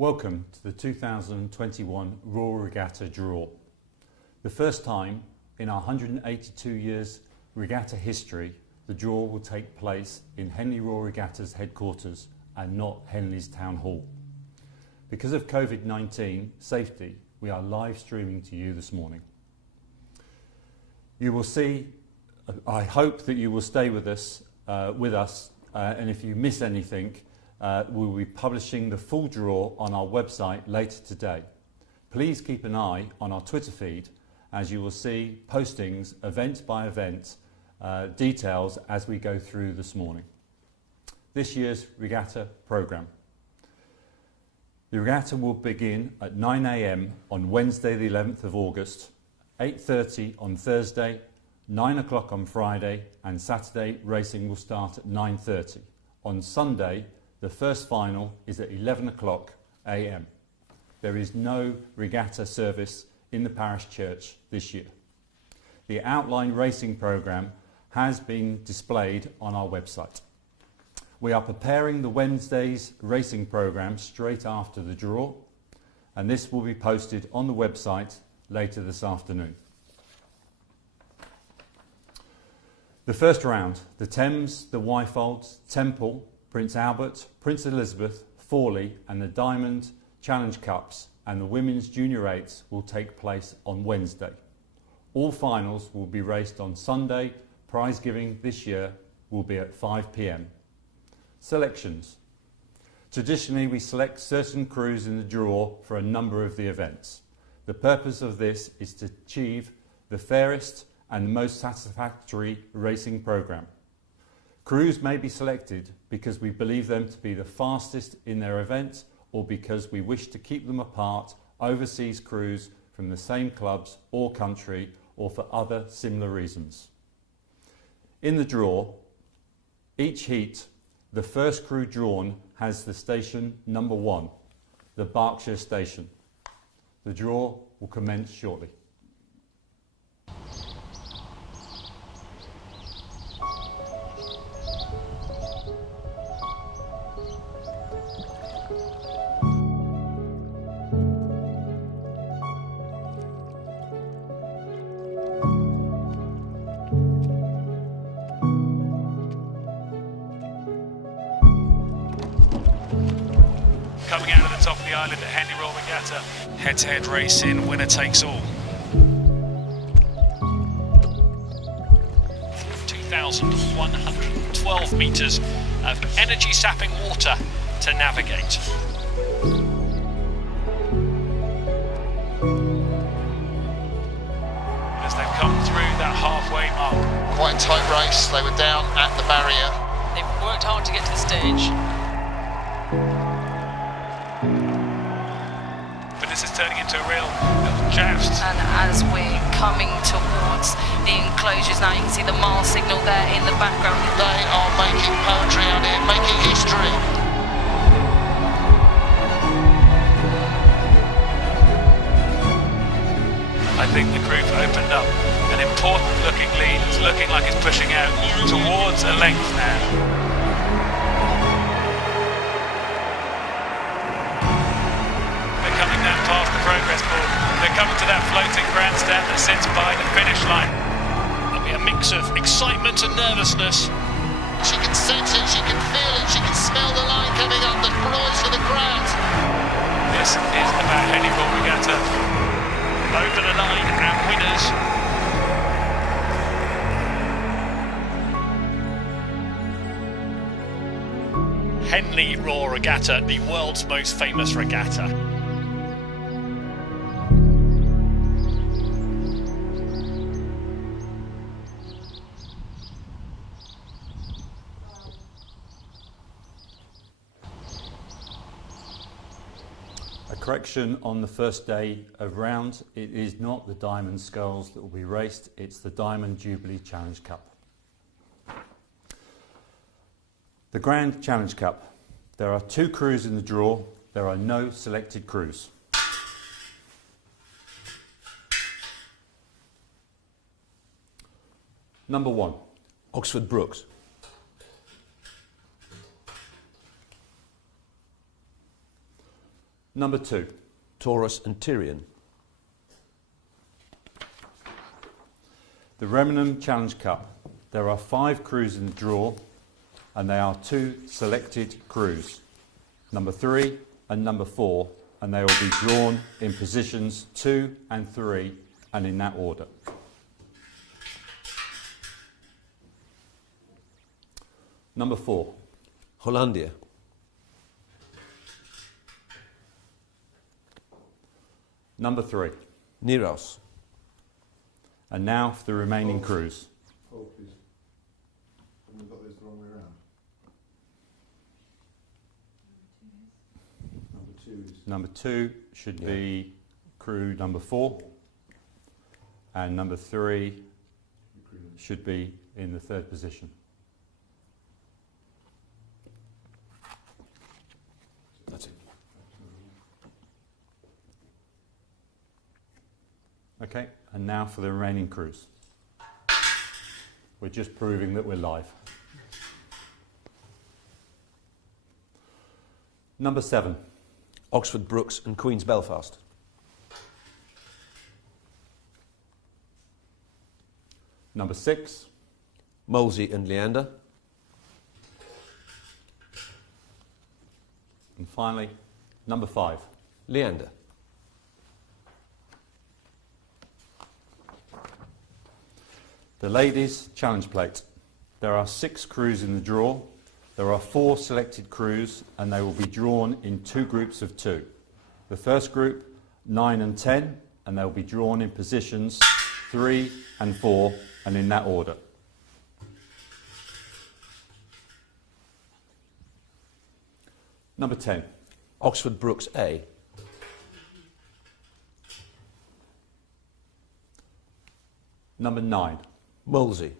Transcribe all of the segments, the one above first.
Welcome to the 2021 Royal Regatta draw. The first time in our 182 years regatta history, the draw will take place in Henley Royal Regatta's headquarters and not Henley's Town Hall. Because of COVID-19 safety, we are live streaming to you this morning. You will see, I hope that you will stay with us, and if you miss anything, we'll be publishing the full draw on our website later today. Please keep an eye on our Twitter feed as you will see postings, event by event, details as we go through this morning. This year's regatta programme. The regatta will begin at 9 AM on Wednesday the 11th of August, 8:30 on Thursday, 9 o'clock on Friday, and Saturday racing will start at 9:30. On Sunday, the first final is at 11 o'clock AM. There is no regatta service in the parish church this year. The outline racing programme has been displayed on our website. We are preparing the Wednesday's racing programme straight after the draw, and this will be posted on the website later this afternoon. The first round, the Thames, the Wyfold, Temple, Prince Albert, Prince Elizabeth, Fawley and the Diamond Challenge Cups and the Women's Junior 8s will take place on Wednesday. All finals will be raced on Sunday. Prize giving this year will be at 5 PM. Selections. Traditionally, we select certain crews in the draw for a number of the events. The purpose of this is to achieve the fairest and most satisfactory racing programme. Crews may be selected because we believe them to be the fastest in their event or because we wish to keep them apart overseas crews from the same clubs or country or for other similar reasons. In the draw, each heat, the first crew drawn has the station number 1, the Berkshire station. The draw will commence shortly. Coming out of the top of the island at Henley Royal Regatta. Head-to-head racing, winner takes all. 2,112 metres of energy-sapping water to navigate. As they've come through that halfway mark. Quite a tight race, they were down at the barrier. They've worked hard to get to the stage. This is turning into a real joust. And as we're coming towards the enclosures now, you can see the mile signal there in the background. They are making poetry out here, making history. I think the group opened up an important looking lead. It's looking like it's pushing out towards a length now. Past the progress board. They're coming to that floating grandstand that sits by the finish line. There'll be a mix of excitement and nervousness. She can sense it, she can feel it, she can smell the line coming up, the applause for the crowd. This is about Henley Royal Regatta. Over the line and winners. Henley Royal Regatta, the world's most famous regatta. Correction on the first day of round, it is not the Diamond Sculls that will be raced, it's the Diamond Jubilee Challenge Cup. The Grand Challenge Cup. There are 2 crews in the draw, there are no selected crews. Number 1, Oxford Brooks. Number 2. Taurus and Tyrian. The Hambleden Challenge Cup. There are 5 crews in the draw, and they are 2 selected crews, number 3 and number 4, and they will be drawn in positions 2 and 3, and in that order. Number 4. Hollandia. Number 3. Nickalls. And now for the remaining crews. Oh, please. We've got those the wrong way around. Number 2 is... Number 2 should be crew number 4, and number 3 should be in the 3rd position. That's it. Okay, and now for the remaining crews. We're just proving that we're live. Number 7. Oxford Brookes and Queen's Belfast. Number 6. Molesey and Leander. And finally, number 5. Leander. The Ladies Challenge Plate. There are 6 crews in the draw. There are 4 selected crews, and they will be drawn in 2 groups of 2. The first group, 9 and 10, and they will be drawn in positions 3 and 4, and in that order. Number 10. Oxford Brookes A. Number 9. Molesey.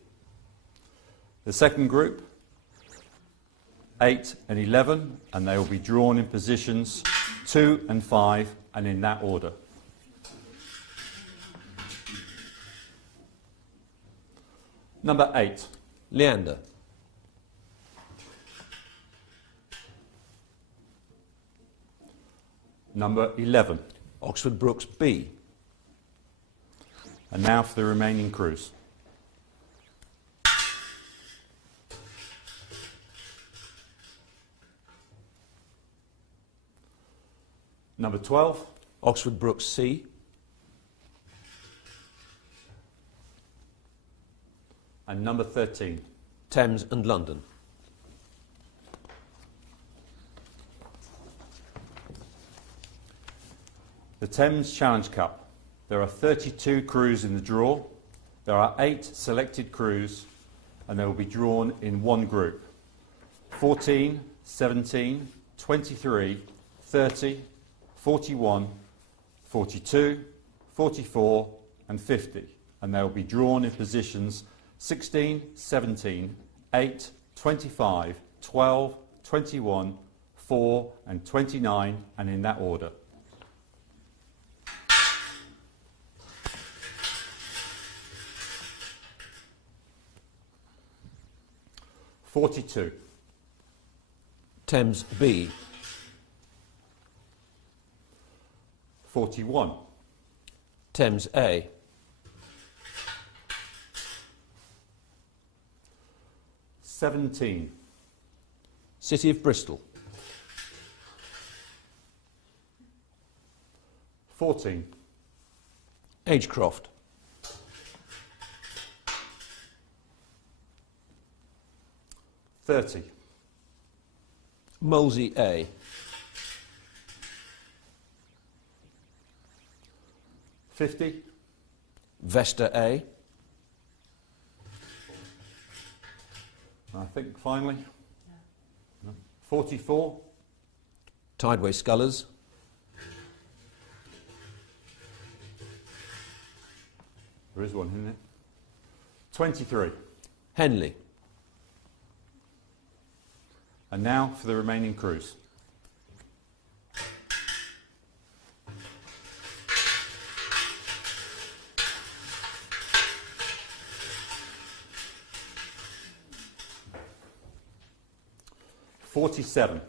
The second group, 8 and 11, and they will be drawn in positions 2 and 5, and in that order. Number 8. Leander. Number 11. Oxford Brookes B. And now for the remaining crews. Number 12. Oxford Brookes C. And number 13. Thames and London. The Thames Challenge Cup. There are 32 crews in the draw. There are 8 selected crews, and they will be drawn in 1 group. 14, 17, 23, 30, 41, 42, 44, and 50, and they will be drawn in positions 16, 17, 8, 25, 12, 21, 4, and 29, and in that order. (42) Thames B. 41. Thames A. 17. City of Bristol. 14. Agecroft. 30. Molesey A. 50. Vesta A. I think finally. No. 44. Tideway Scullers. There is one, isn't it? 23. Henley. And now for the remaining crews. (47)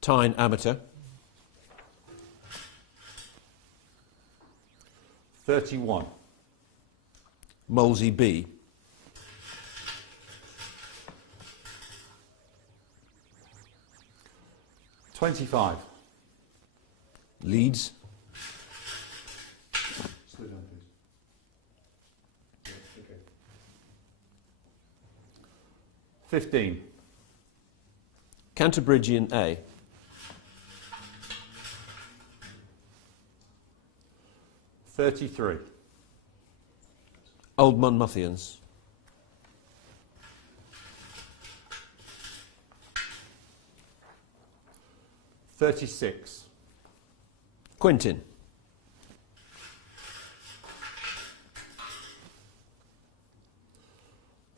Tyne Amateur. 31. Molesey B. 25. Leeds. Slow down, please. Yeah, okay. 15. Canterbridgian A. 33. Old Monmouthans. 36. Quintin.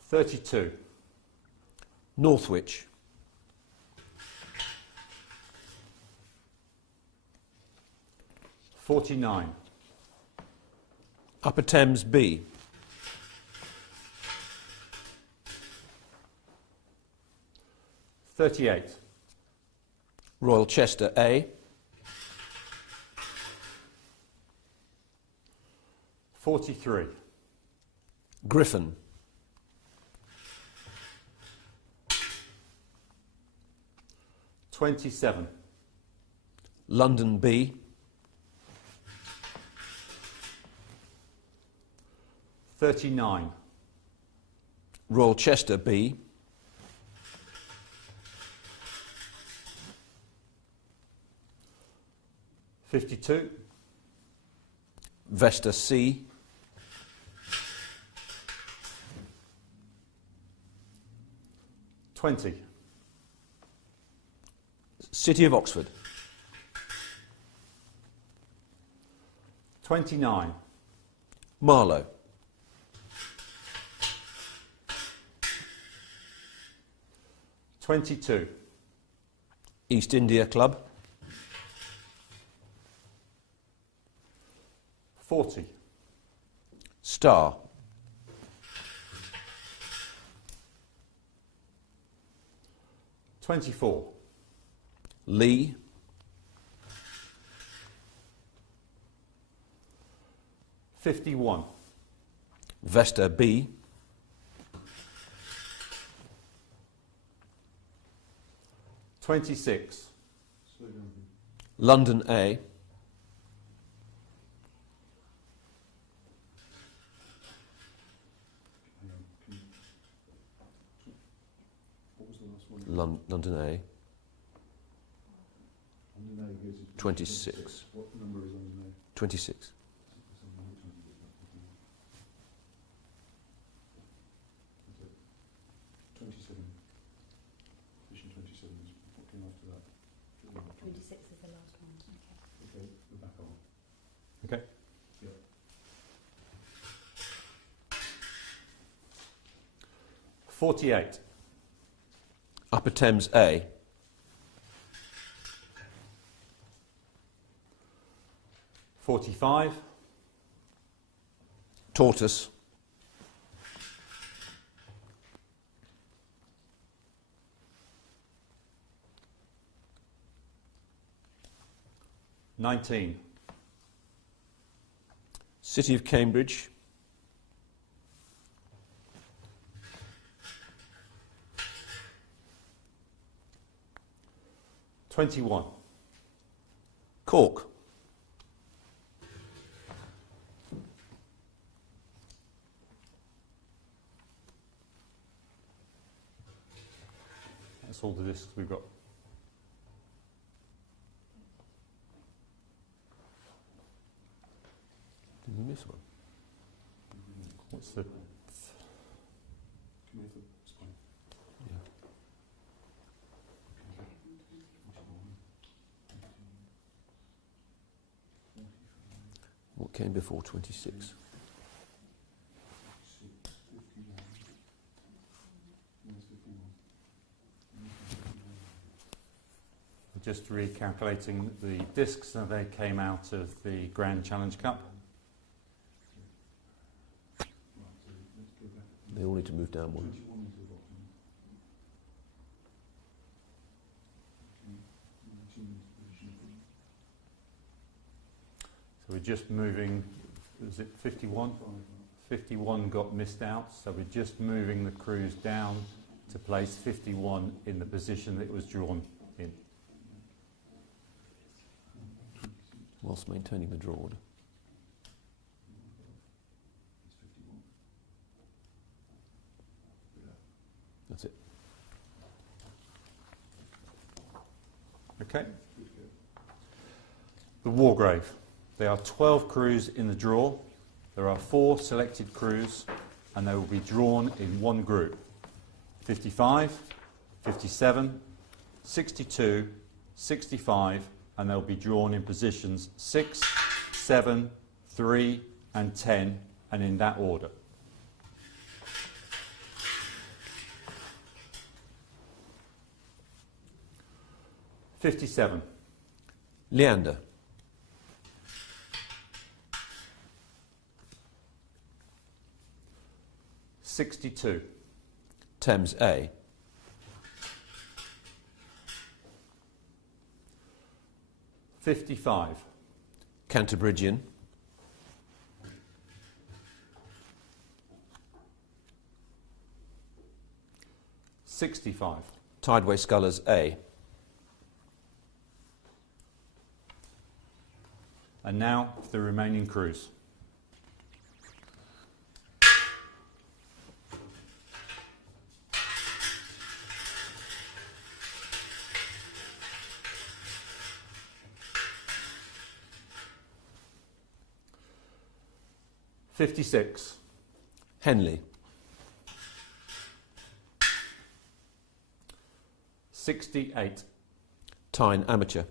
32. Northwich. 49. Upper Thames B. 38. Royal Chester A. 43. Griffin. 27. London B. 39. Royal Chester B. 52. Vesta C. 20. City of Oxford. 29. Marlow. 22. East India Club. 40. Star. 24. Lee. 51. Vesta B. 26. Slow down, please. London A. 'London A' goes to 26. What number is London A? 26. 27. Position 27 is what came after that. 26 is the last one. Okay, we're back on. Okay. Yep. 48. Upper Thames A. 45. Tortoise. 19. City of Cambridge. 21. Cork. 'That's all the discs we've got. Did we miss one? What's the... Can we have the spine? Yeah. What came before 26? Just recalculating the discs, and they came out of the Grand Challenge Cup. They all need to move down one. So we're just moving was it 51? 51 got missed out, so we're just moving the crews down to place 51 in the position that it was drawn in. Whilst maintaining the draw order. That's it. Okay. The Wargrave. There are 12 crews in the draw. There are 4 selected crews and they will be drawn in one group. 55, 57, 62, 65, and they'll be drawn in positions 6, 7, 3 and 10, and in that order. '57. Leander. '62. Thames A. 55. Cantabrigian. 65. Tideway Scullers A. And now for the remaining crews. '56. Henley. 68. Tyne Amateur.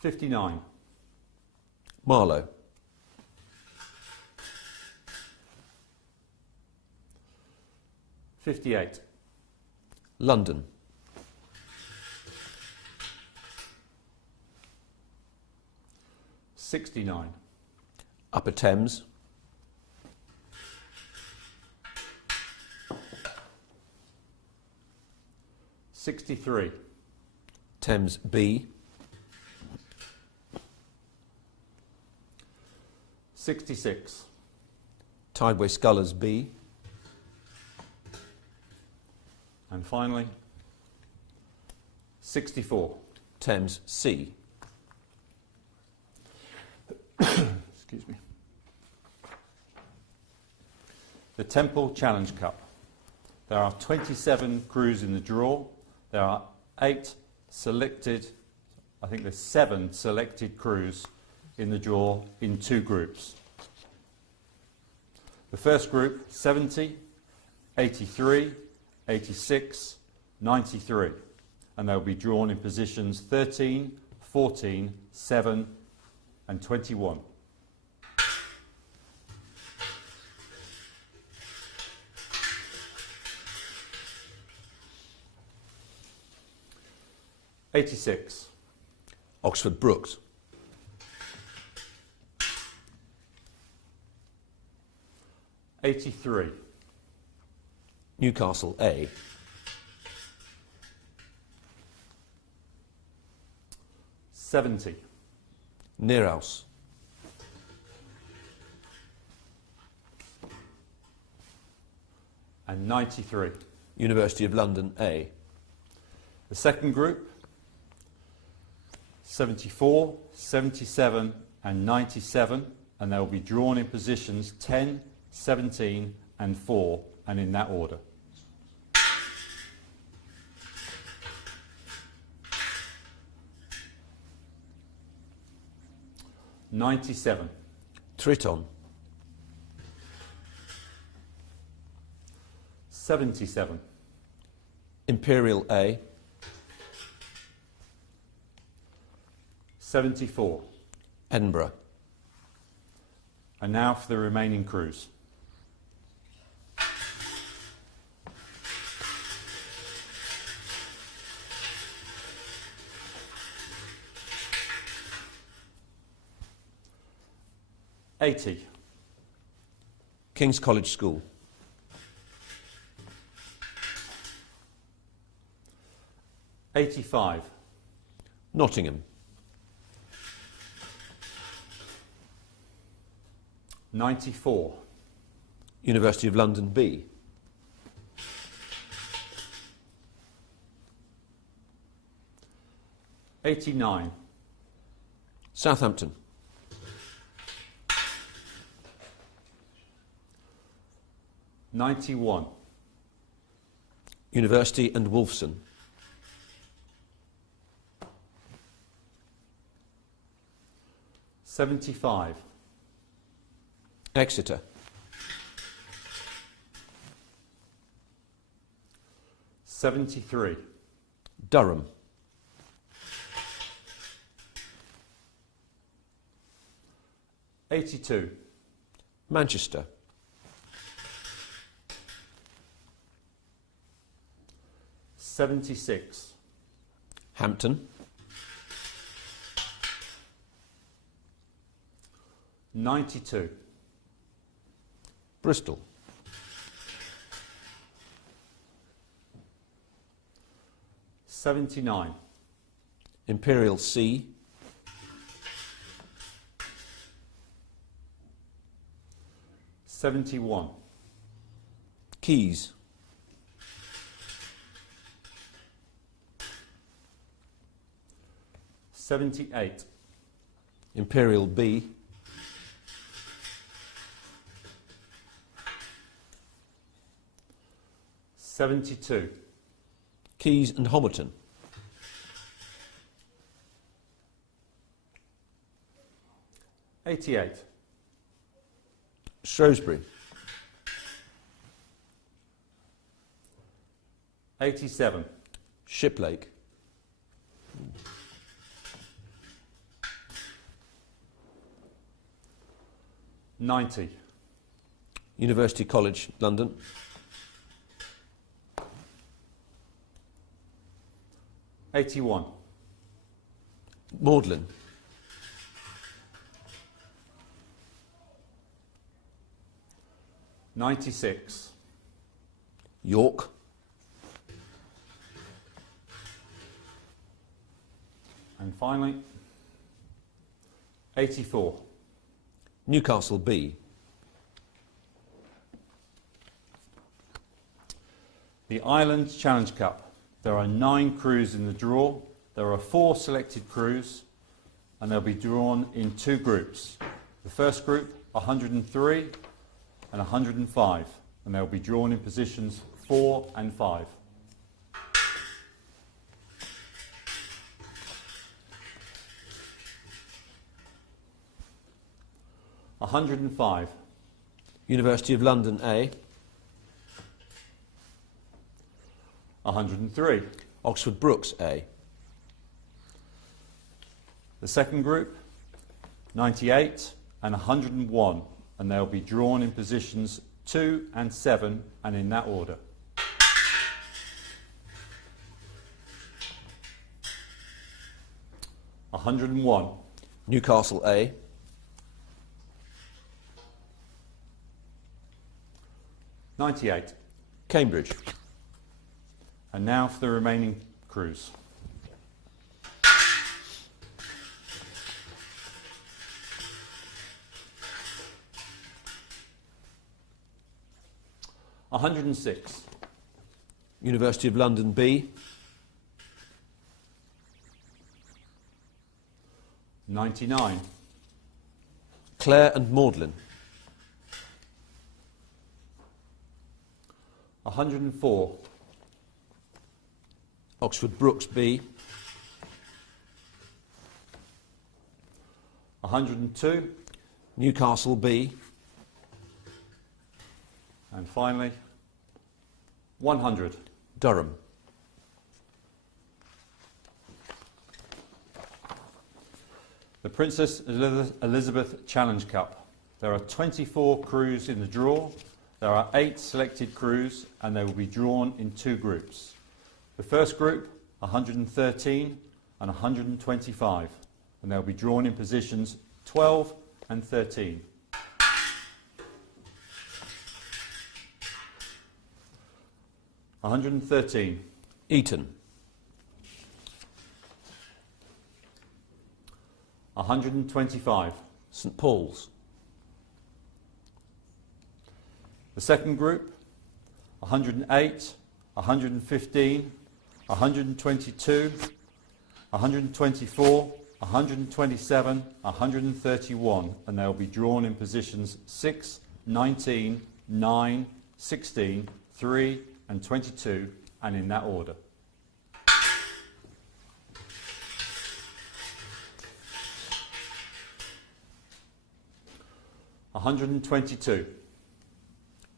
59. Marlow. 58. London. 69. Upper Thames. 63. Thames B. 66. Tideway Scullers B. And finally, 64. Thames C. Excuse me. The Temple Challenge Cup. There are 27 crews in the draw. There are 8 selected, I think there's 7 selected crews in the draw in 2 groups. The first group, 70, 83, 86, 93, and they'll be drawn in positions 13, 14, 7 and 21. '86. Oxford Brooks. 83. Newcastle A. 70. Nickalls. 93. University of London A. The second group, 74, 77 and 97, and they'll be drawn in positions 10, 17 and 4, and in that order. '97. Triton. 77. Imperial A. 74. Edinburgh. And now for the remaining crews. '80. King's College School. 85. Nottingham. 94. University of London B. 89. Southampton. 91. University and Wolfson. 75. Exeter. 73. Durham. 82. Manchester. 76. Hampton. 92. Bristol. 79. Imperial C. 71. Keys. 78. Imperial B. 72. Keys and Homerton. 88. Shrewsbury. 87. Shiplake. 90. University College, London. 81. Magdalen. 96. York. 'And finally, 84. Newcastle B. The Island Challenge Cup. There are 9 crews in the draw. There are 4 selected crews, and they'll be drawn in 2 groups. The first group, 103 and 105, and they'll be drawn in positions 4 and 5. $105. University of London A. 103. Oxford Brookes A. The second group, 98 and 101, and they'll be drawn in positions 2 and 7, and in that order. $101. Newcastle A. 98. Cambridge. And now for the remaining crews. $106. University of London B. 99. Clare and Magdalen. 104. Oxford Brookes B. 102. Newcastle B. And finally, 100. Durham. The Princess Elizabeth Challenge Cup. There are 24 crews in the draw. There are 8 selected crews, and they will be drawn in 2 groups. The first group, 113 and 125, and they'll be drawn in positions 12 and 13. $113. Eton. 125. St Paul's. The second group, 108, 115, 122, 124, 127, 131, and they'll be drawn in positions 6, 19, 9, 16, 3 and 22, and in that order. $122.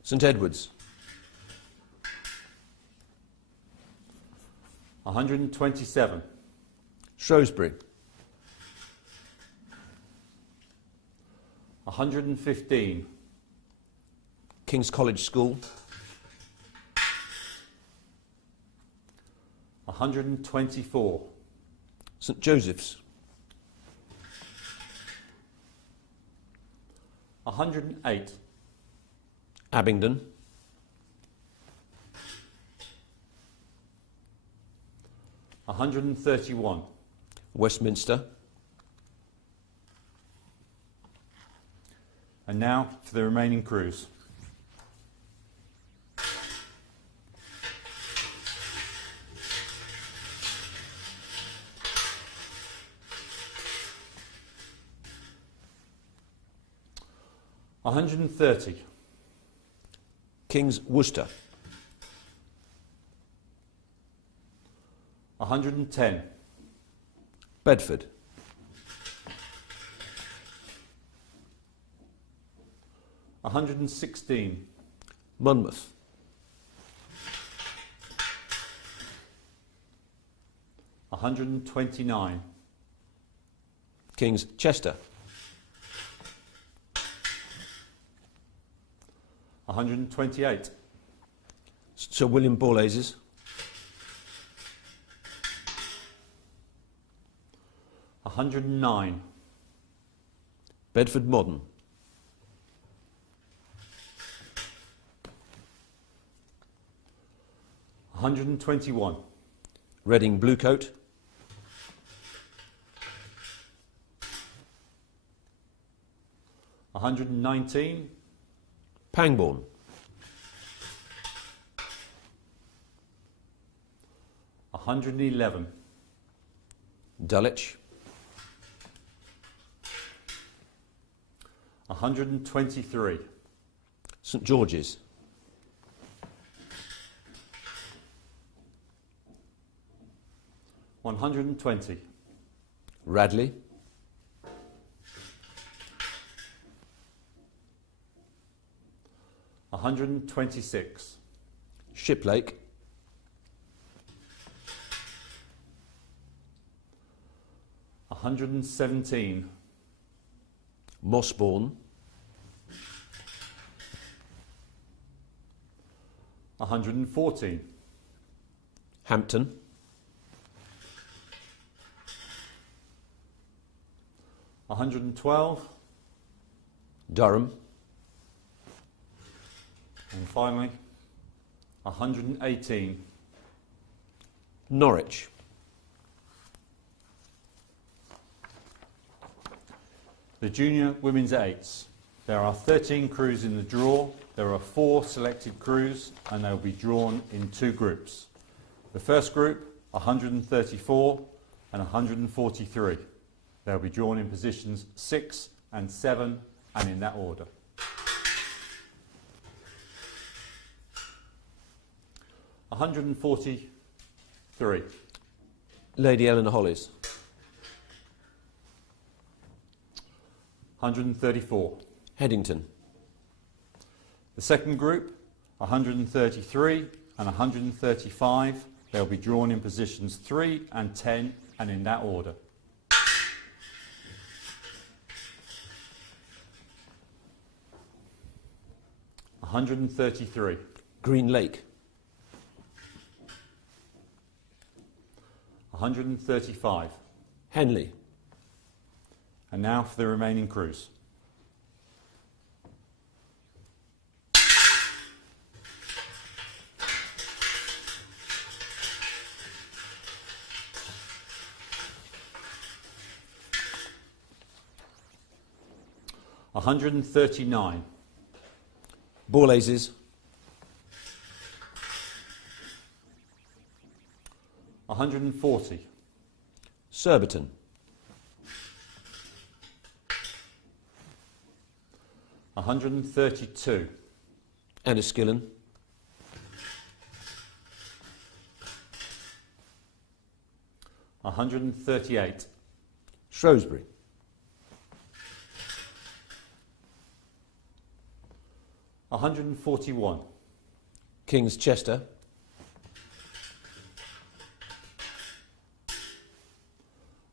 St Edward's. 127. Shrewsbury. 115. King's College School. 124. St Joseph's. 108. Abingdon. 131. Westminster. And now for the remaining crews. $130. King's Worcester. 110. Bedford. 116. Monmouth. 129. King's Chester. 128. Sir William Borlase's. 109. Bedford Modern. 121. Reading Bluecoat. 119. Pangbourne. 111. Dulwich. 123. St George's. 120. Radley. 126. Shiplake. 117. Mossbourne. 114. Hampton. 112. Durham. And finally, 118. Norwich. The junior women's eights. There are 13 crews in the draw. There are 4 selected crews and they'll be drawn in 2 groups. The first group, 134 and 143. They'll be drawn in positions 6 and 7 and in that order. $143. Lady Eleanor Hollies. 134. Headington. The second group, 133 and 135. They'll be drawn in positions 3 and 10 and in that order. $133. Green Lake. 135. Henley. And now for the remaining crews. 139. Ball aces. 140. Surbiton. 132. Enniskillen. 138. Shrewsbury. 141. King's Chester.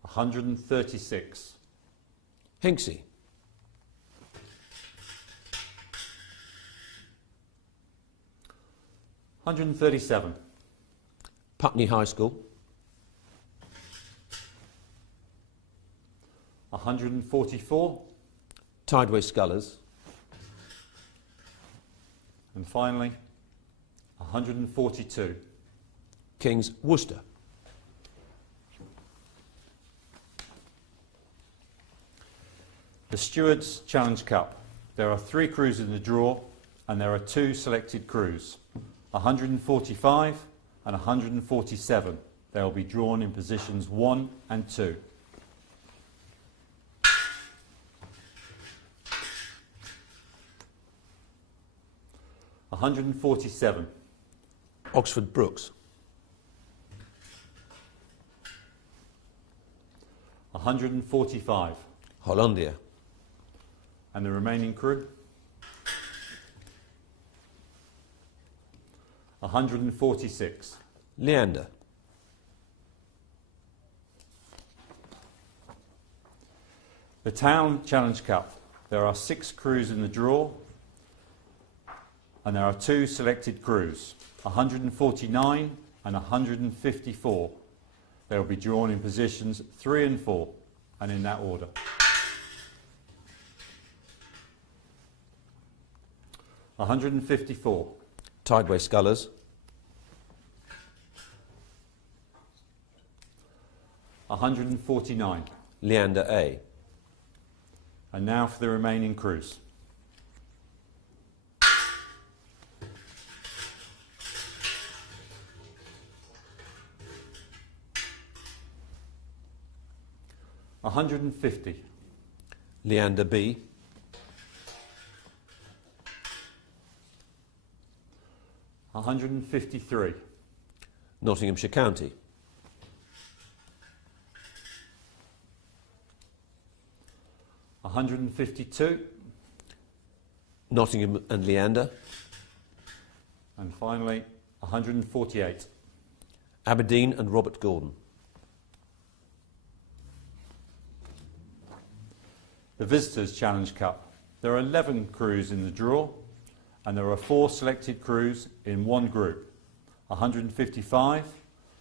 136. Hinksey. 137. Putney High School. 144. Tideway Scullers. And finally, 142. King's Worcester. The Stewards Challenge Cup. There are 3 crews in the draw and there are 2 selected crews, 145 and 147. They will be drawn in positions 1 and 2. $147. Oxford Brooks. 145. Hollandia. And the remaining crew? 146. Leander. The Town Challenge Cup. There are 6 crews in the draw and there are 2 selected crews, 149 and 154. They will be drawn in positions 3 and 4 and in that order. $154. Tideway Scullers. 149. Leander A. And now for the remaining crews. $150. Leander B. 153. Nottinghamshire County. 152. Nottingham and Leander. And finally, 148. Aberdeen and Robert Gordon. The Visitors Challenge Cup. There are 11 crews in the draw and there are 4 selected crews in one group. 155,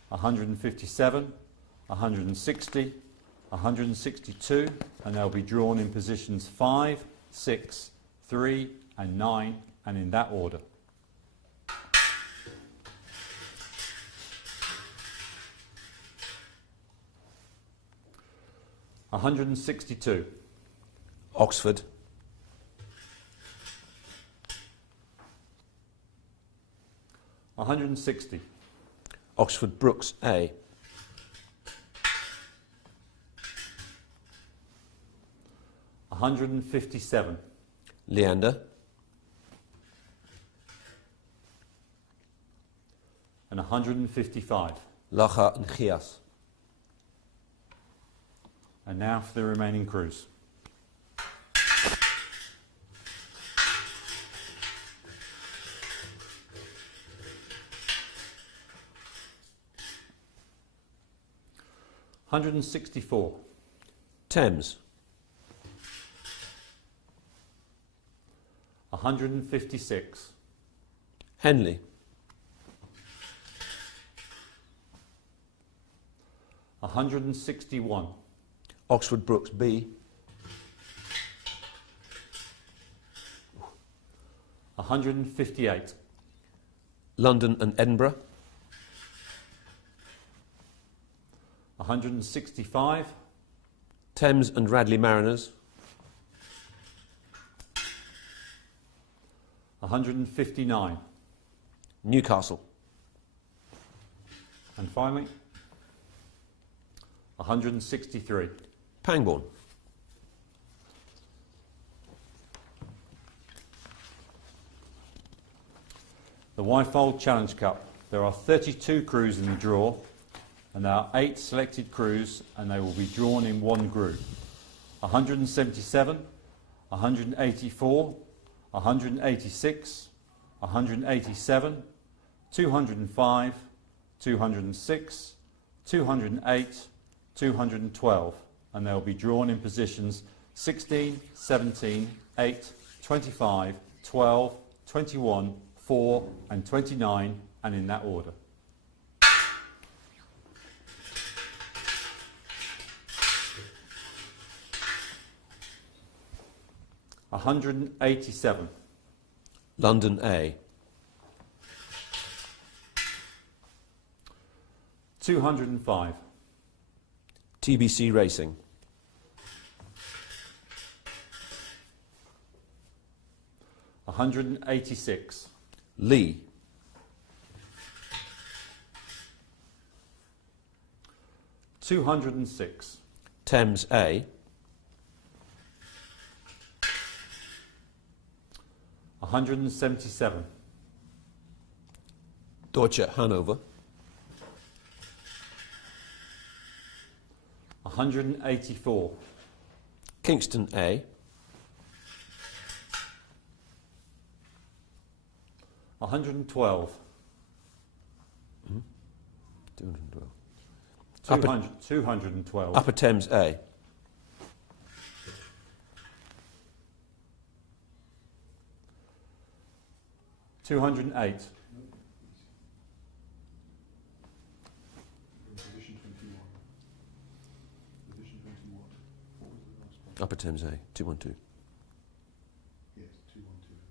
157, 160, 162, and they'll be drawn in positions 5, 6, 3 and 9 and in that order. $162. Oxford. 160. Oxford Brooks A. 157. Leander. And 155. Lacha and Chias. And now for the remaining crews. $164. Thames. 156. Henley. 161. Oxford Brooks B. 158. London and Edinburgh. 165. Thames and Radley Mariners. 159. Newcastle. And finally, 163. Pangbourne. The Wyfold Challenge Cup. There are 32 crews in the draw, and there are 8 selected crews, and they will be drawn in one group. 177, 184, 186, 187, 205, 206, 208, 212, and they will be drawn in positions 16, 17, 8, 25, 12, 21, 4 and 29, and in that order. $187. London A. 205. TBC Racing. 186. Lee. 206. Thames A. 177. Deutsche Hanover. 184. Kingston A. 112. 212. 212. Upper Thames A. 208. Position 21. Position 21. What was the last one? Upper Thames A. 212. Yes, 212.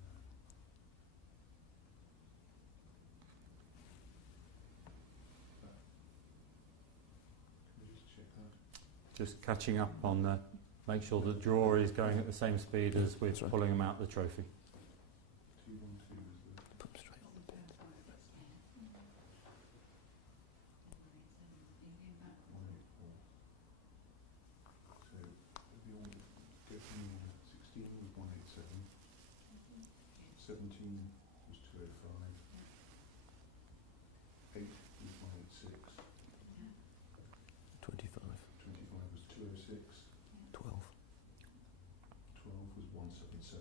Can we just check that? Just catching up on the, make sure the drawer is going at the same speed as we're That's right. pulling them out the trophy. 212 is the... Put them straight on the pen. 184. So we all go from 16 was 187, 17 was 205, 8 was 186, 25. 25 was 206, 12. 12 was 177,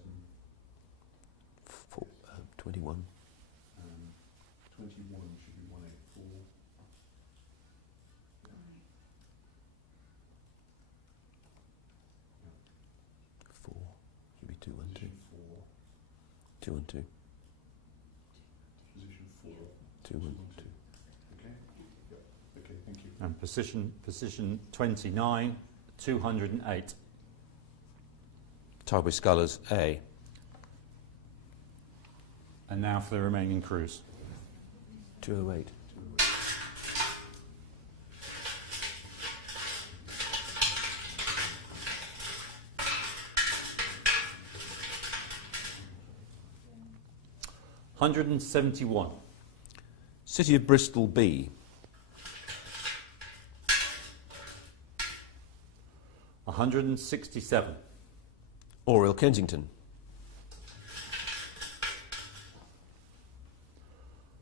21. 21 should be 184. 4. Should be 212. Position 4. 212. Position 4. 212. Okay? Yep. Okay, thank you. And position 29, 208. Tarbury Scullers A. And now for the remaining crews. 208. 171. City of Bristol B. 167. Oriel Kensington.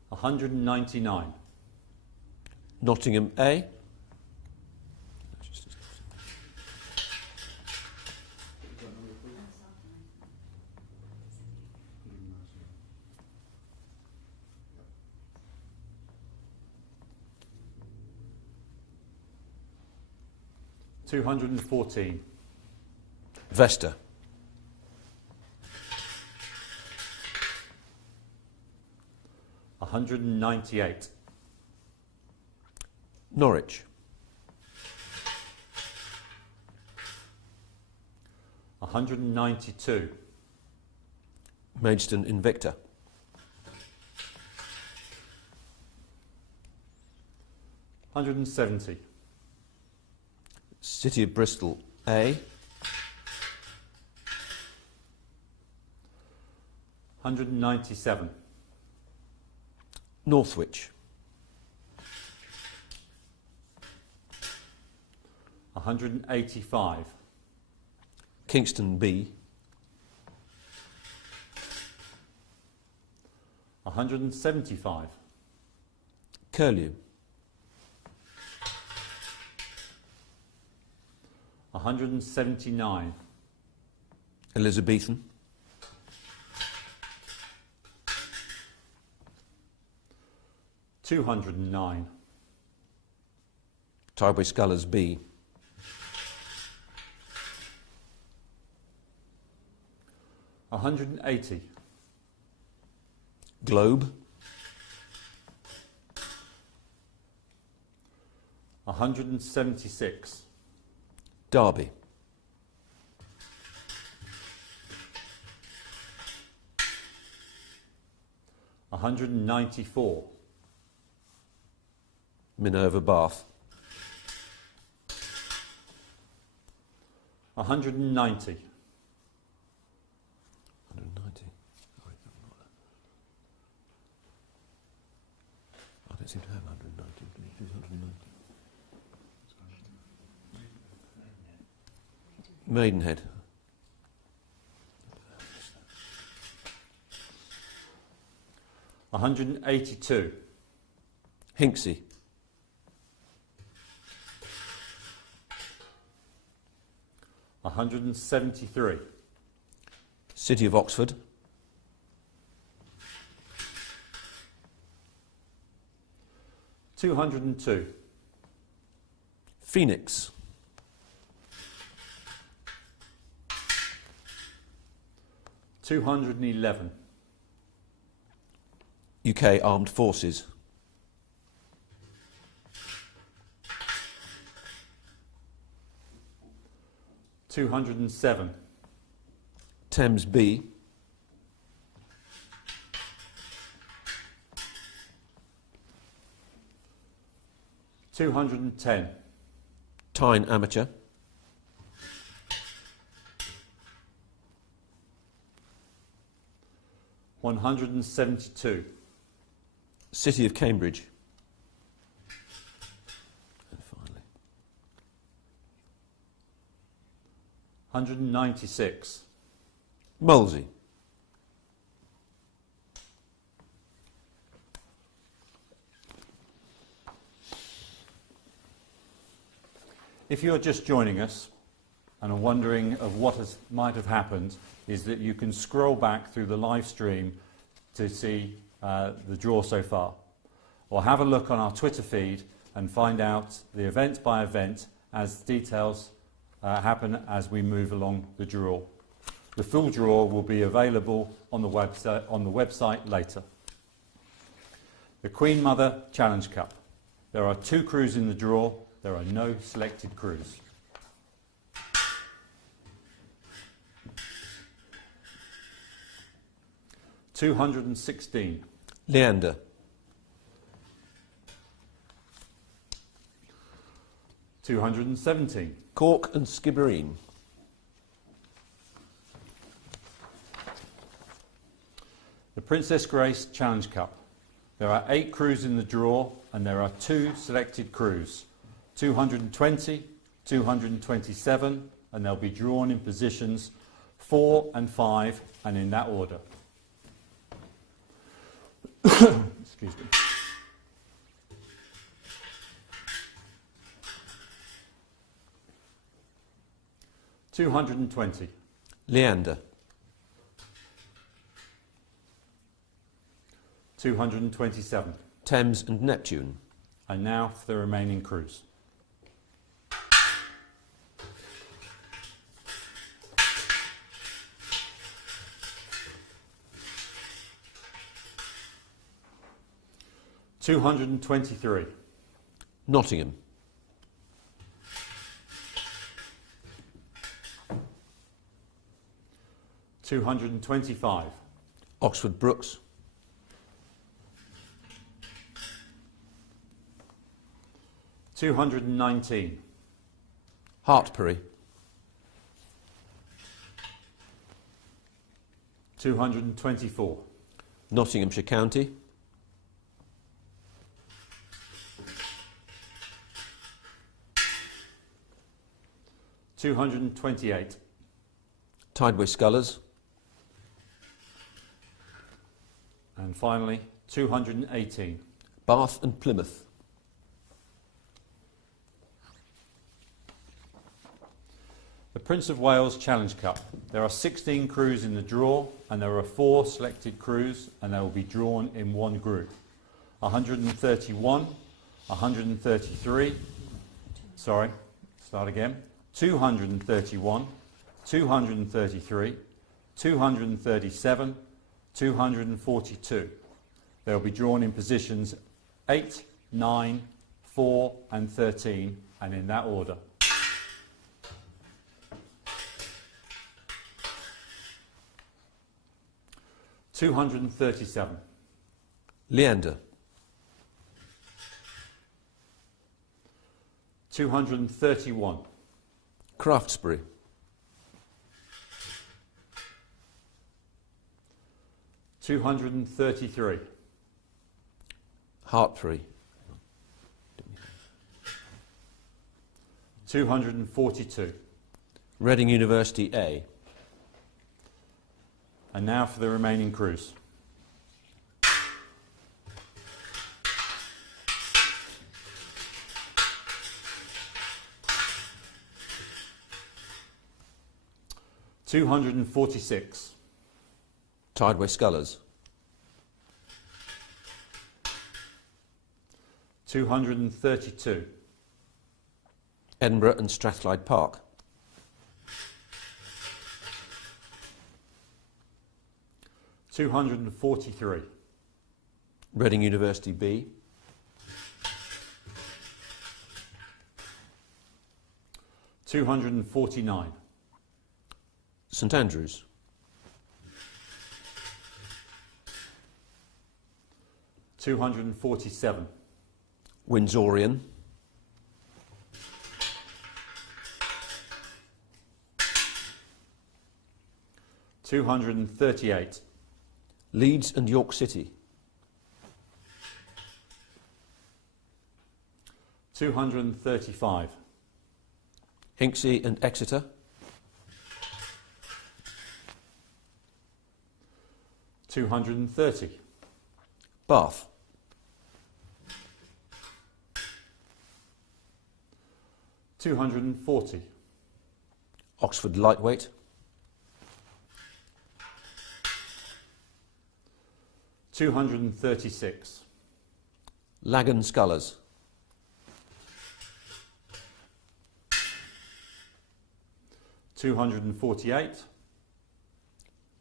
199. Nottingham A. $214. Vesta. 198. Norwich. 192. Maidstone Invicta. 170. City of Bristol A. 197. Northwich. 185. Kingston B. 175. Curlew. 179. Elizabethan. 209. Tilbury Scullers B. 180. Globe. 176. Derby. 194. Minerva Bath. 190. 190. I don't seem to have 190. Who's 190? Maidenhead. 182. Hinksey. 173. City of Oxford. 202. Phoenix. 211. UK Armed Forces. 207. Thames B. 210. Tyne Amateur. 172. City of Cambridge. And finally, 196. Molesey. If you're just joining us and are wondering of what might have happened, is that you can scroll back through the live stream to see the draw so far. Or have a look on our Twitter feed and find out the event by event as details happen as we move along the draw. The full draw will be available on the website later. The Queen Mother Challenge Cup. There are 2 crews in the draw. There are no selected crews. $216. Leander. 217. Cork and Skibbereen. The Princess Grace Challenge Cup. There are 8 crews in the draw and there are 2 selected crews. 220, 227, and they'll be drawn in positions 4 and 5 and in that order. Excuse me. $220. Leander. 227. Thames and Neptune. And now for the remaining crews. $223. Nottingham. 225. Oxford Brooks. 219. Hartpury. 224. Nottinghamshire County. 228. Tideway Scullers. And finally, 218. Bath and Plymouth. The Prince of Wales Challenge Cup. There are 16 crews in the draw, and there are 4 selected crews, and they will be drawn in one group. 131, 133, sorry, start again. 231, 233, 237, 242. They will be drawn in positions 8, 9, 4 and 13, and in that order. $237. Leander. 231. Craftsbury. 233. Hertford. 242. Reading University A. And now for the remaining crews. $246. Tideway Scullers. 232. Edinburgh and Strathclyde Park. 243. Reading University B. 249. St Andrews. 247. Windsorian. 238. Leeds and York City. 235. Hinksey and Exeter. 230. Bath. 240. Oxford Lightweight. 236. Lagan Scullers. 248.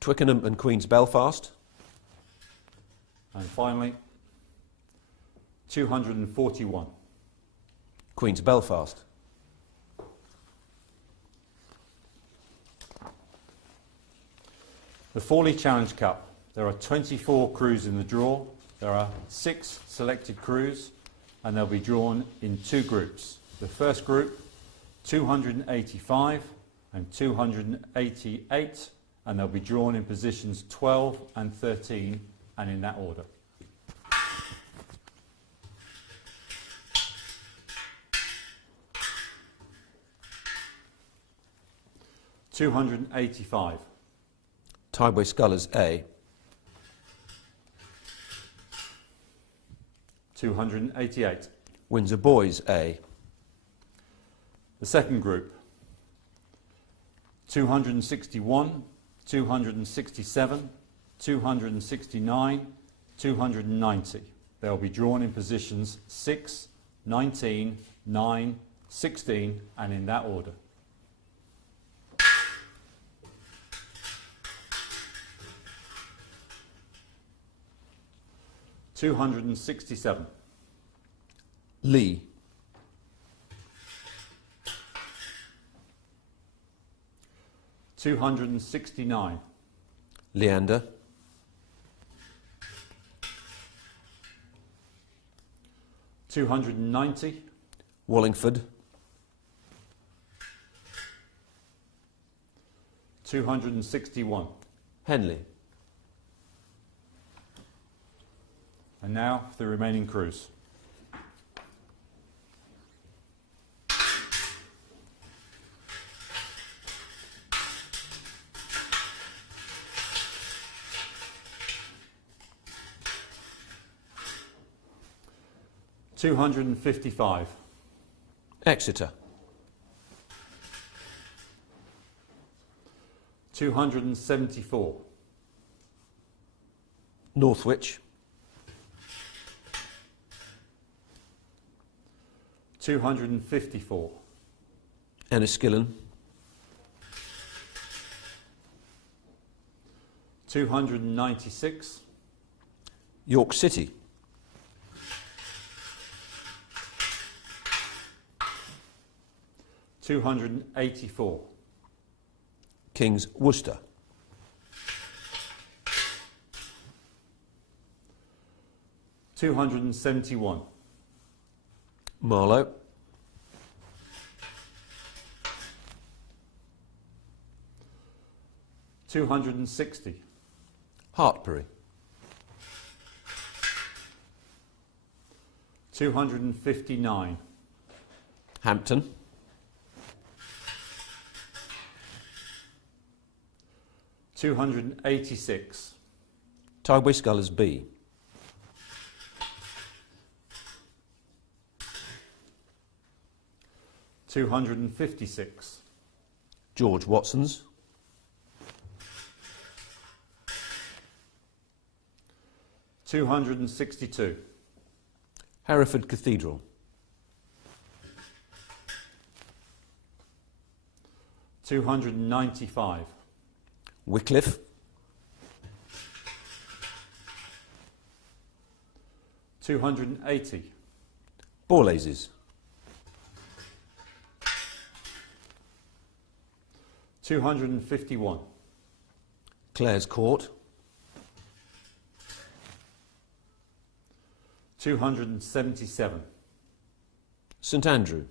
Twickenham and Queen's Belfast. And finally, 241. Queen's Belfast. The Fawley Challenge Cup. There are 24 crews in the draw. There are 6 selected crews, and they'll be drawn in 2 groups. The first group, 285 and 288, and they'll be drawn in positions 12 and 13, and in that order. $285. Tideway Scullers A. 288. Windsor Boys A. The second group, 261, 267, 269, 290. They'll be drawn in positions 6, 19, 9, 16, and in that order. $267. Lee. 269. Leander. 290. Wallingford. 261. Henley. And now for the remaining crews. $255. Exeter. 274. Northwich. 254. Enniskillen. 296. York City. 284. King's Worcester. 271. Marlow. 260. Hartpury. 259. Hampton. 286. Tideway Scullers B. 256. George Watson's. 262. Hereford Cathedral. 295. Wycliffe. 280. Borlases. 251. Clare's Court. 277. St Andrew.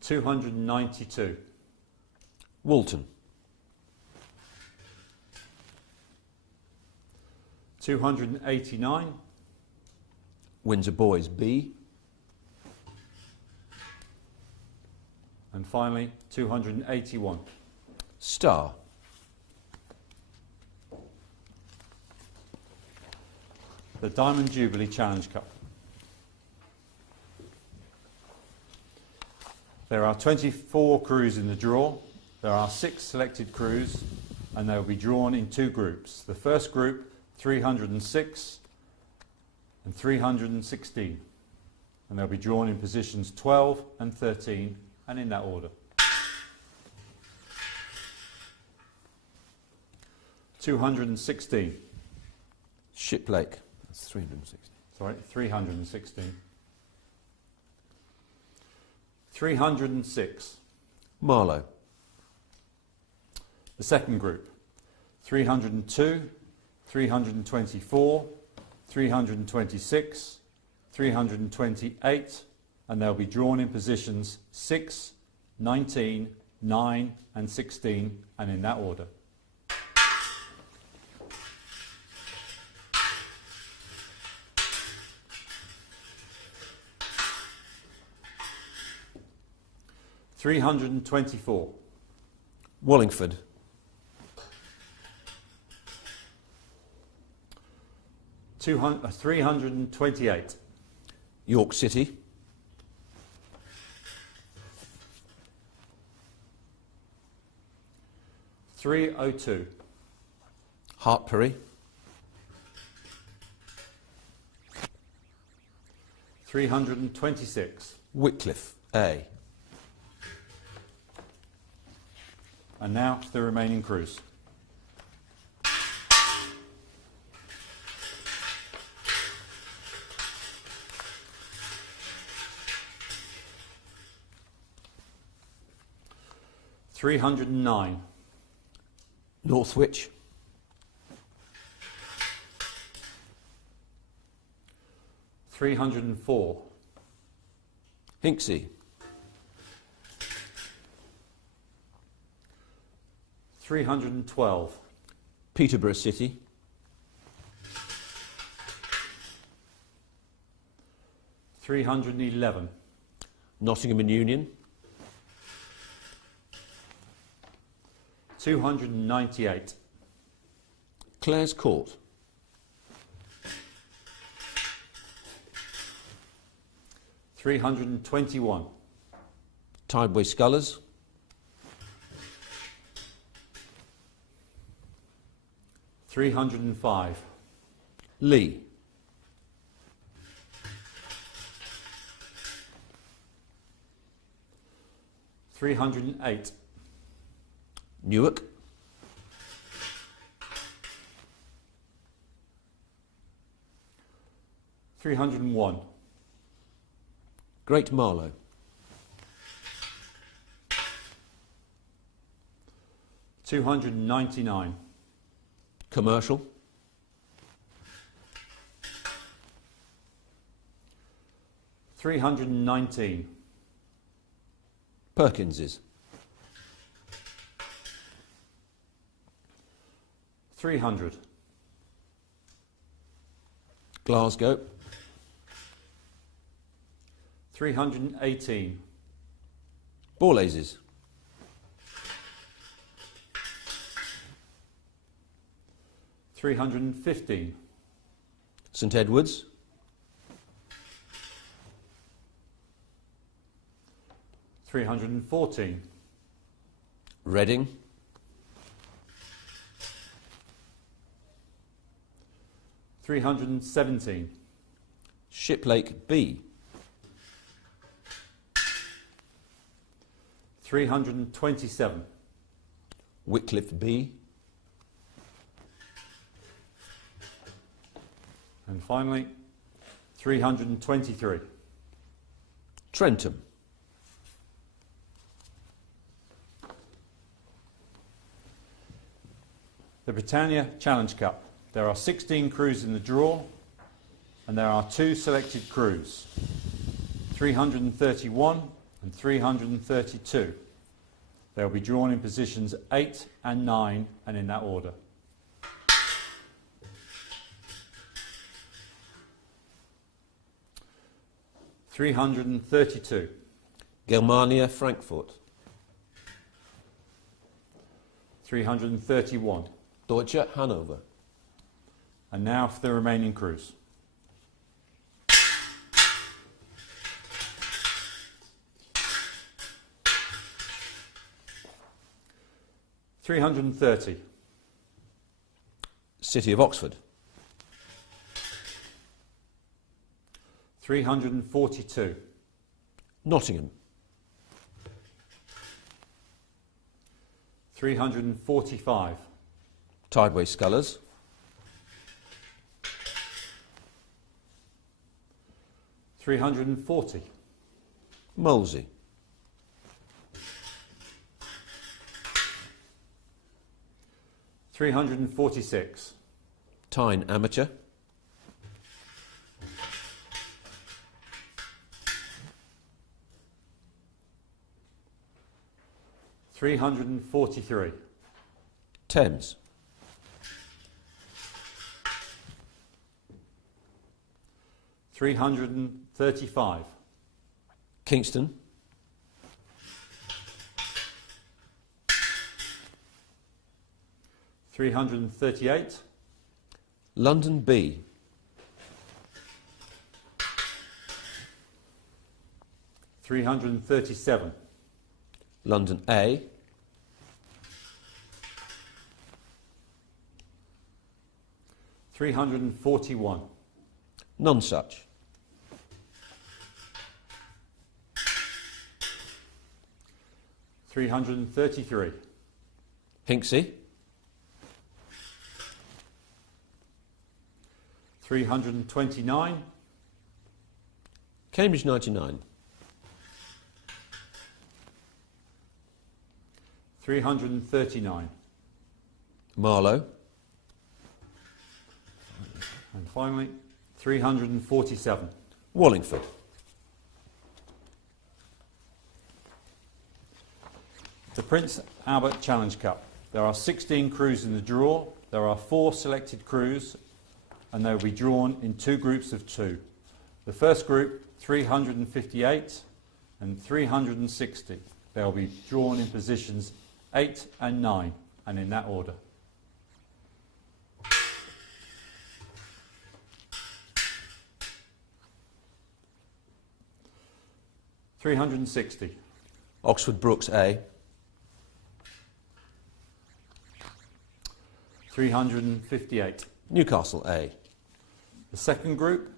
292. Walton. 289. Windsor Boys B. And finally, 281. Star. The Diamond Jubilee Challenge Cup. There are 24 crews in the draw. There are 6 selected crews and they will be drawn in 2 groups. The first group, 306 and 316. And they'll be drawn in positions 12 and 13 and in that order. 216. Shiplake. That's 360. Sorry, 316. 306. Marlow. The second group, 302, 324, 326, 328, and they'll be drawn in positions 6, 19, 9 and 16, and in that order. $324. Wallingford. 328. York City. 302. Hartpury. 326. Wycliffe A. And now to the remaining crews. $309. Northwich. 304. Hinksey. 312. Peterborough City, 311, Nottingham and Union, 298, Clare's Court, 321, Tideway Scullers, 305, Lee, 308, Newark, 301, Great Marlow, 299, Commercial, 319, Perkins's, 300, Glasgow, 318, Borlase's, 315, St Edwards, 314, Reading, 317, Shiplake B, 327, Wycliffe B, and finally 323. Trentham, The Britannia Challenge Cup. There are 16 crews in the draw and there are 2 selected crews, 331 and 332. They'll be drawn in positions 8 and 9 and in that order. $332, Germania Frankfurt, 331. Deutsche Hanover, And now for the remaining crews. $330, City of Oxford, 342, Nottingham, 345, Tideway Scullers, 340, Molesey, 346, Tyne Amateur, 343, Thames, 335, Kingston, 338, London B, 337, London A, 341, Nonsuch, 333, Hinksey, 329, Cambridge 99, 339, Marlow, and finally 347. Wallingford, The Prince Albert Challenge Cup. There are 16 crews in the draw. There there are 4 selected crews and they will be drawn in 2 groups of 2. The first group, 358 and 360. They will be drawn in positions 8 and 9 and in that order. $360. Oxford Brooks A. 358. Newcastle A. The second group,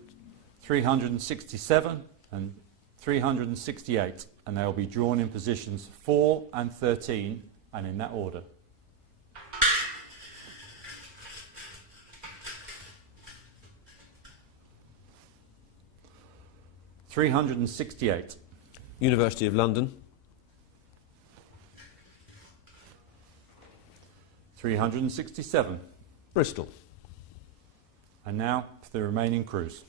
367 and 368, and they will be drawn in positions 4 and 13 and in that order. $368. University of London. 367. Bristol. And now for the remaining crews.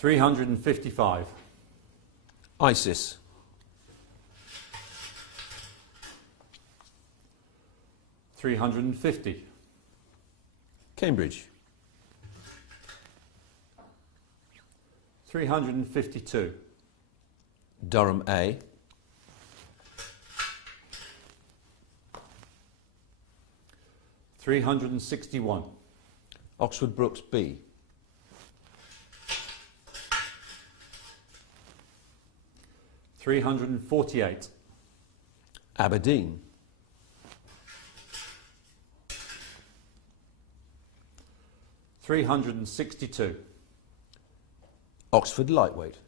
$355. ISIS. $350. Cambridge. 352. Durham A. $361. Oxford Brooks B. $348. Aberdeen. $362. Oxford Lightweight.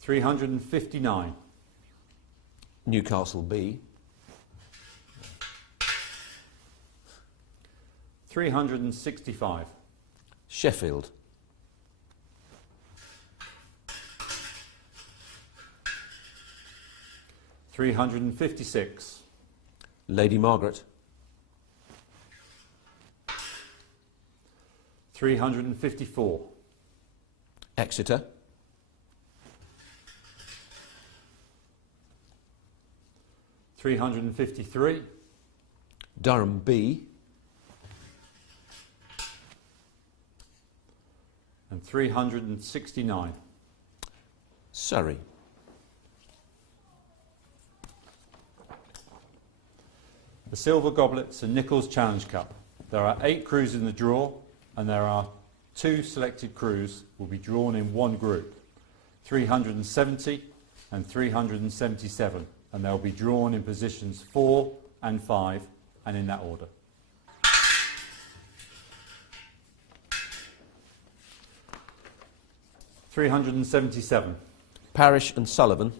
359. Newcastle B. 365. Sheffield. $356. Lady Margaret. 354. Exeter. $353. Durham B. And $369. Surrey. The Silver Goblets and Nickalls Challenge Cup. There are 8 crews in the draw and there are 2 selected crews will be drawn in one group, 370 and 377, and they'll be drawn in positions 4 and 5 and in that order. $377. Parish and Sullivan.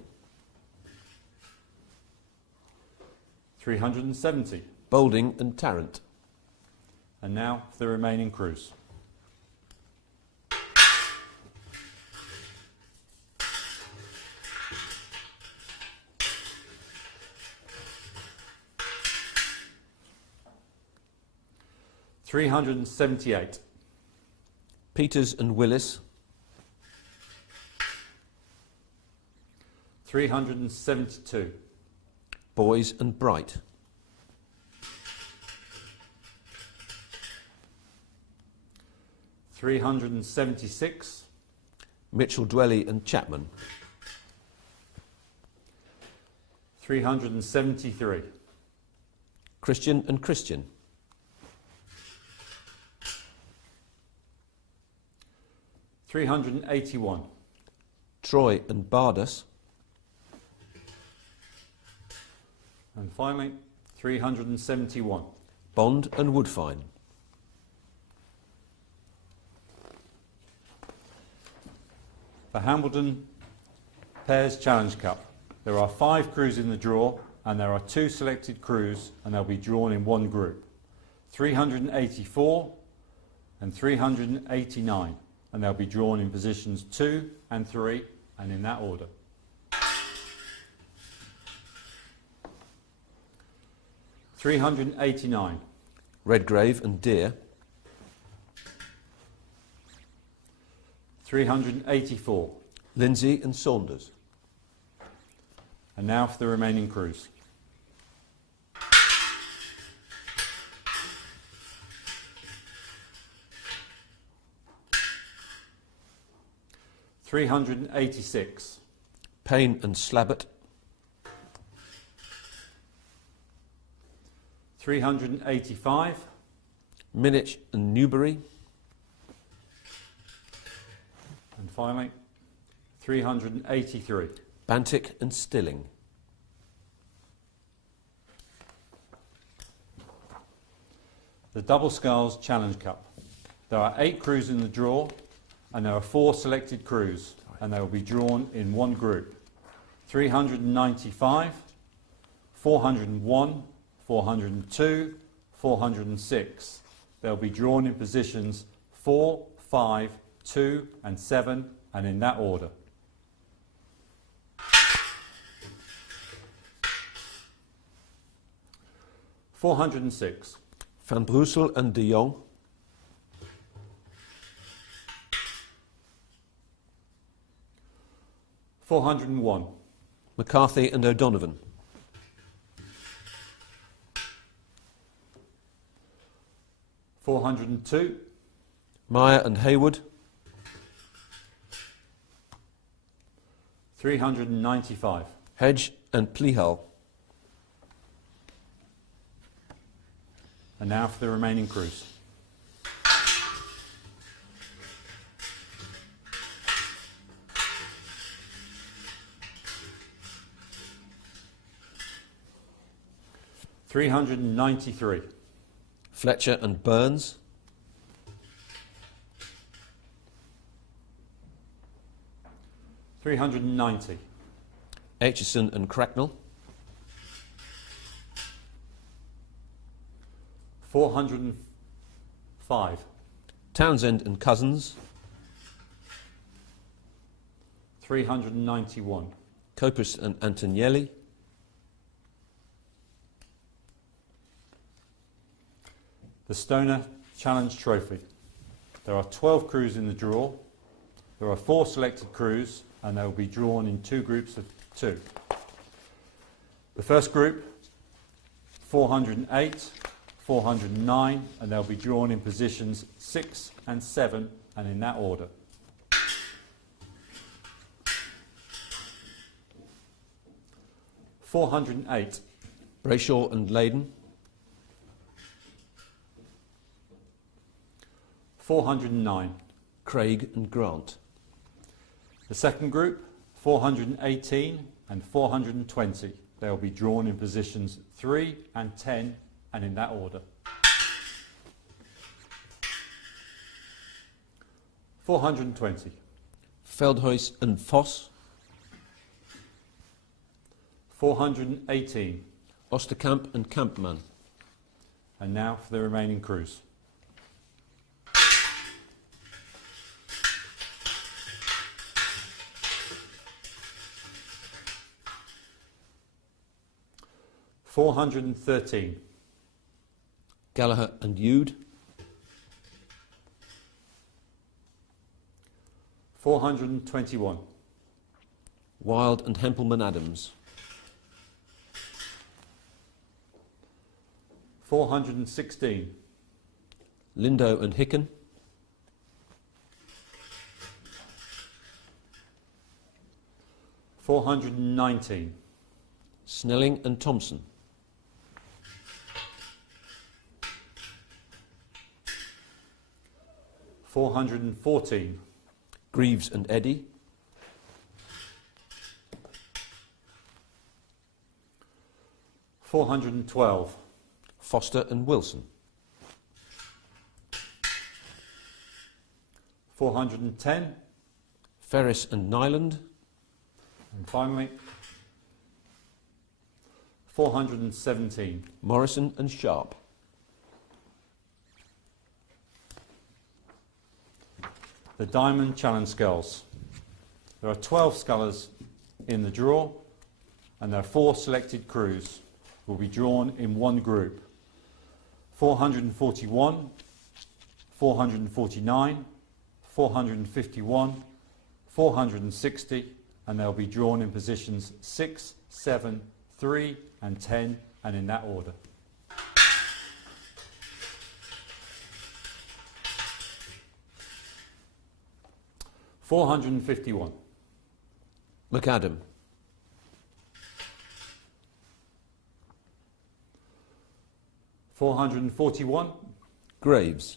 370. Boulding and Tarrant. And now for the remaining crews. $378. Peters and Willis. 372. Boys and Bright. 376. Mitchell Dwelly and Chapman. 373. Christian and Christian. 381. Troy and Bardus. And finally, 371. Bond and Woodfine. The Hambleden Pairs Challenge Cup. There are 5 crews in the draw and there are 2 selected crews and they'll be drawn in one group. 384 and 389 and they'll be drawn in positions 2 and 3 and in that order. $389. Redgrave and Deer. 384. Lindsay and Saunders. And now for the remaining crews. $386. Payne and Slabbert. 385. Minich and Newbury. And finally, 383. Bantic and Stilling. The Double Sculls Challenge Cup. There are 8 crews in the draw, and there are 4 selected crews, and they will be drawn in one group. 395, 401, 402, 406. They'll be drawn in positions 4, 5, 2 and 7, and in that order. $406. Van Brussel and de Jong. 401. McCarthy and O'Donovan. 402. Meyer and Hayward. 395. Hedge and Plehal. And now for the remaining crews. $393. Fletcher and Burns. 390. Aitchison and Cracknell. 405. Townsend and Cousins. 391. Copus and Antonielli. The Stonor Challenge Trophy. There are 12 crews in the draw. There are 4 selected crews, and they will be drawn in 2 groups of 2. The first group, 408, 409, and they'll be drawn in positions 6 and 7, and in that order. $408. Brayshaw and Leyden. 409. Craig and Grant. The second group, 418 and 420. They'll be drawn in positions 3 and 10, and in that order. 420. Feldhuis and Voss. 418. Osterkamp and Kampman. And now for the remaining crews. $413. Gallagher and Ude. 421. Wild and Hempelman Adams. 416. Lindo and Hicken. 419. Snelling and Thompson. 414. Greaves and Eddy. 412. Foster and Wilson. 410. Ferris and Nyland. And finally, 417. Morrison and Sharp. The Diamond Challenge Sculls. There are 12 scullers in the draw, and there are 4 selected crews will be drawn in one group. 441, 449, 451, 460, and they'll be drawn in positions 6, 7, 3 and 10, and in that order. $451. McAdam. $441. Graves.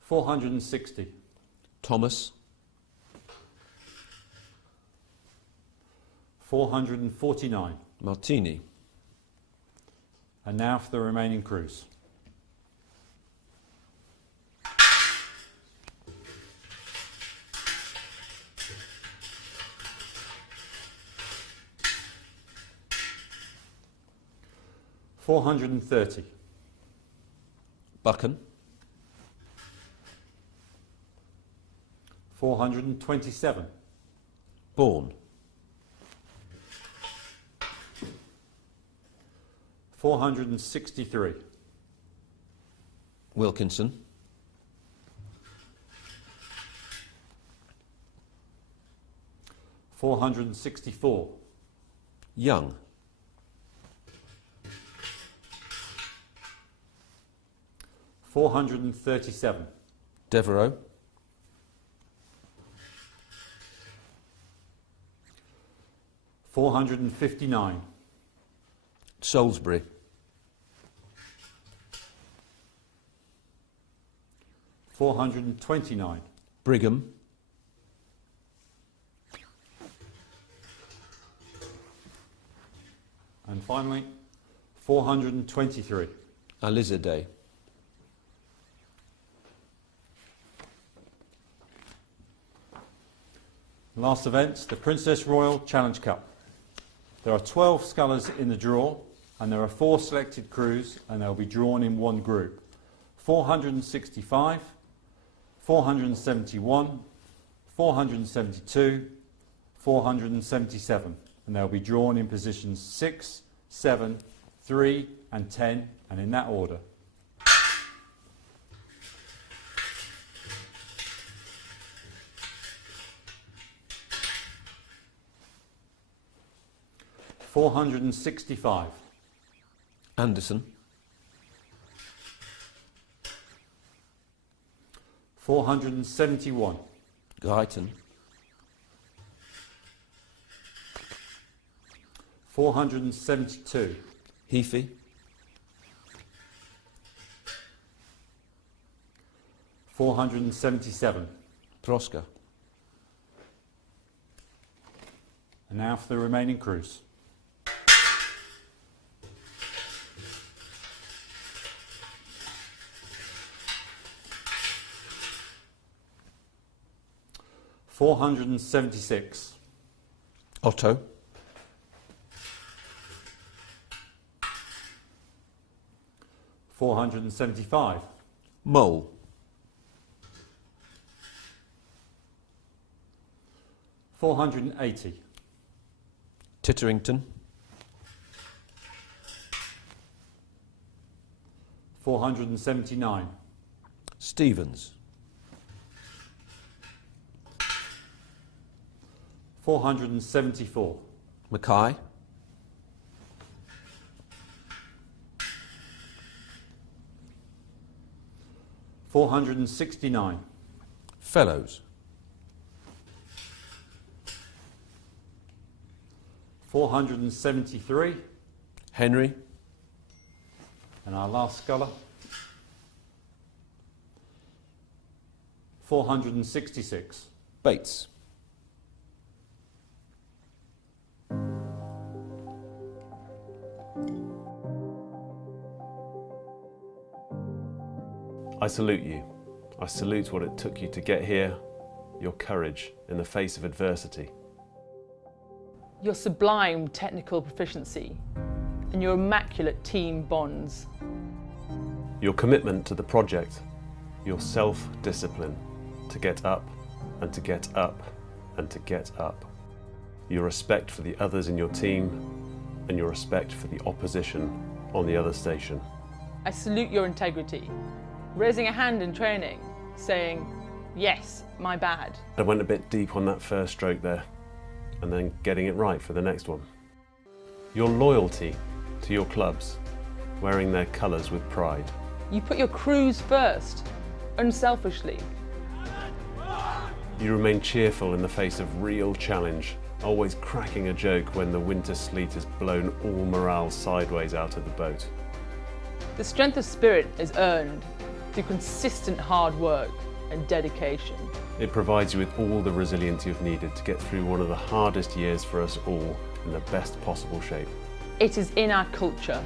460. Thomas. 449. Martini. And now for the remaining crews. $430. Buchan. 427. Bourne. 463. Wilkinson. 464. Young. 437. Devereux. 459. Salisbury. 429. Brigham. And finally, 423. Alizade. Last event, the Princess Royal Challenge Cup. There are 12 scullers in the draw, and there are 4 selected crews, and they'll be drawn in one group. 465, 471, 472, 477, and they'll be drawn in positions 6, 7, 3 and 10, and in that order. $465. Anderson. 471. Guyton. 472. Heafy. 477. Troska. And now for the remaining crews. $476. Otto. 475. Mole. 480. Titterington. 479. Stevens. 474. Mackay. 469. Fellows. 473. Henry. And our last sculler, 466. Bates. I salute you. I salute what it took you to get here, your courage in the face of adversity. Your sublime technical proficiency and your immaculate team bonds. Your commitment to the project, your self-discipline to get up and to get up and to get up. Your respect for the others in your team and your respect for the opposition on the other station. I salute your integrity. Raising a hand in training, saying, yes, my bad. I went a bit deep on that first stroke there, and then getting it right for the next one. Your loyalty to your clubs, wearing their colours with pride. You put your crews first, unselfishly. You remain cheerful in the face of real challenge, always cracking a joke when the winter sleet has blown all morale sideways out of the boat. The strength of spirit is earned through consistent hard work and dedication. It provides you with all the resilience you've needed to get through one of the hardest years for us all in the best possible shape. It is in our culture.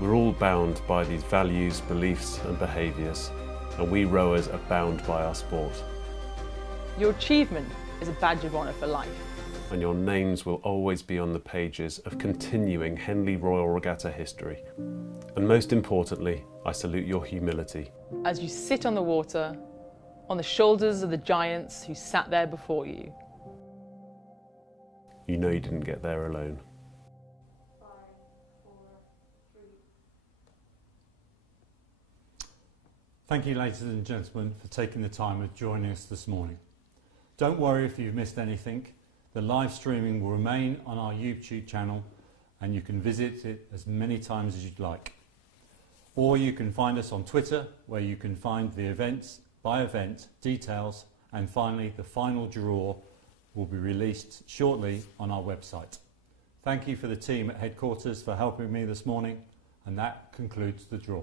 We're all bound by these values, beliefs and behaviours, and we rowers are bound by our sport. Your achievement is a badge of honour for life. And your names will always be on the pages of continuing Henley Royal Regatta history. And most importantly, I salute your humility. As you sit on the water, on the shoulders of the giants who sat there before you. You know you didn't get there alone. 5, 4, 3. Thank you, ladies and gentlemen, for taking the time of joining us this morning. Don't worry if you've missed anything. The live streaming will remain on our YouTube channel and you can visit it as many times as you'd like. Or you can find us on Twitter, where you can find the events by event details, and finally the final draw will be released shortly on our website. Thank you for the team at headquarters for helping me this morning, and that concludes the draw.